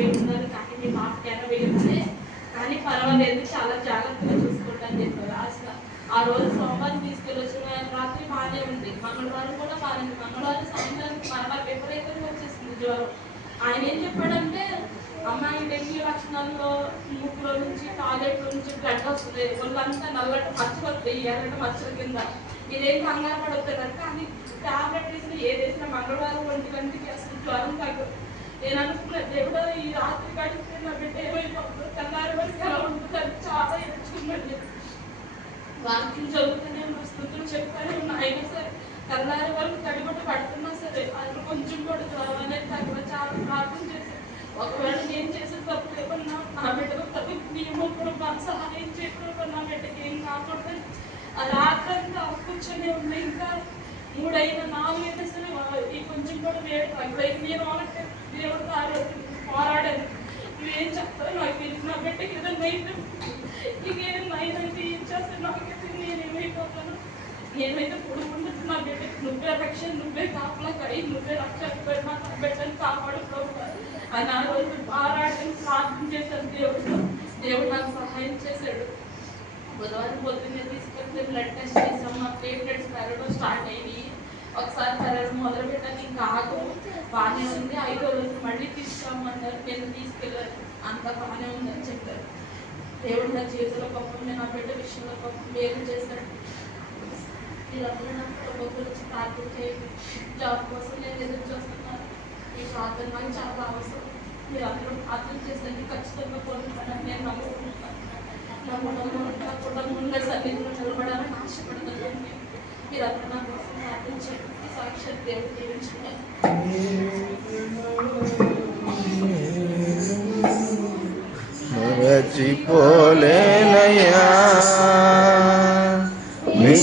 20,000 కానీ మీ మాకు 80,000 కానీ పర్వాలేదు, చాలా జాగ్రత్తగా చూసుకోండి అని చెప్పారు. అసలు ఆ రోజు సోమవారం తీసుకెళ్ళొచ్చిన రాత్రి బాగానే ఉంది, మంగళవారం కూడా బాగానే ఉంది. మంగళవారం సాయంత్రానికి మరలా విపరీతంగా వచ్చేసింది జ్వరం. ఆయన ఏం చెప్పాడంటే, అమ్మాయి డెంగ్యూ లక్షణాల్లో ముక్కులో నుంచి టాయిలెట్లో నుంచి బ్లడ్ వస్తుంది, ఒళ్ళంతా నల్లటి మచ్చలు వస్తాయి, ఎర్రటి మచ్చల కింద, ఇదేం కంగారు పడవుతుంది. కానీ టాబ్లెట్ వేసిన ఏదేసినా మంగళవారం 1 గంటకి అసలు జ్వరం తగ్గదు. నేను అనుకున్న దేవుడు ఈ రాత్రి గడిస్తే నా బిడ్డ ఏమైపోతుందో, తెల్లారి వరకు ఎలా ఉంటుందని చాలా ఎదుర్కొన్నాను. వాక్యం చదువుతూనే ఉన్న, స్థుతులు చెప్తానే ఉన్నా, అయినా సరే తెల్లారి వరకు తడిబొట్టు పడుతున్నా సరే అది కొంచెం కూడా జ్వరం అనేది తగ్గ చాలా ప్రార్థన చేశాను. ఒకవేళ నేను చేసిన తప్పు లేకున్నా నా బిడ్డకు తప్పు నియమం కూడా మాకు సహాయం చేయకుండా నా బిడ్డకి ఏం కాకూడదని ఆ రాత్రంతా కూర్చొని ఉన్నా. ఇంకా 3 అయినా 4 అయినా సరే ఈ కొంచెం కూడా వేడి తగ్గలేదు. నేను వాళ్ళకి దేవుడు పోరాడాను, నువ్వేం చెప్తావు నాకు తెలిసి నా బిడ్డకి ఏదైనా అయితే ఇంకేదైనా అయినైతే ఏం చేస్తాను నాకైతే, నేనేమైపోతాను, నేనైతే కొడుకుంటుంది నా బిడ్డకి నువ్వే రక్షణ, నువ్వే కాపలాకాయి, నువ్వే రక్షణ నా బిడ్డని కాపాడు ప్రభు అని ఆ రోజు పోరాడని ప్రార్థన చేశాను దేవుడితో. దేవుడు నాకు సహాయం చేశాడు. బుధవారం పొద్దున్నే తీసుకెళ్తే బ్లడ్ టెస్ట్ చేసాం, మా ప్లేట్లెట్స్ పెరగడం స్టార్ట్ అయ్యి ఒకసారి పెరగడం మొదలు పెట్టాను. ఇంకా ఆగు బాగానే ఉంది, 5వ రోజు మళ్ళీ తీసుకురామన్నారు. నేను తీసుకెళ్ళాను, అంతా బాగానే ఉందని చెప్పారు. దేవుడు నా చేతిలో గొప్ప, నా బిడ్డ విషయంలో గొప్ప మేలు చేశాడు. మీరందరూ నాకు ఒక్కొక్కరు వచ్చి ప్రార్థన చేయండి. జాబ్ కోసం నేను ఎదురు చూస్తున్నాను. ఈ ప్రార్థన నాకు చాలా అవసరం. మీరందరూ ప్రార్థన చేసండి, ఖచ్చితంగా పొందుతానని నేను నమ్ముకుంటున్నాను. నా కుటుంబంలో సన్నిధిలో నిలబడాలని ఆశపడుతున్నాను. మీరందరూ నా కోసం ప్రార్థన చేయండి. సాక్షాత్ దేవుడు దీవించండి. మరచిపోలేనయ్యా మీ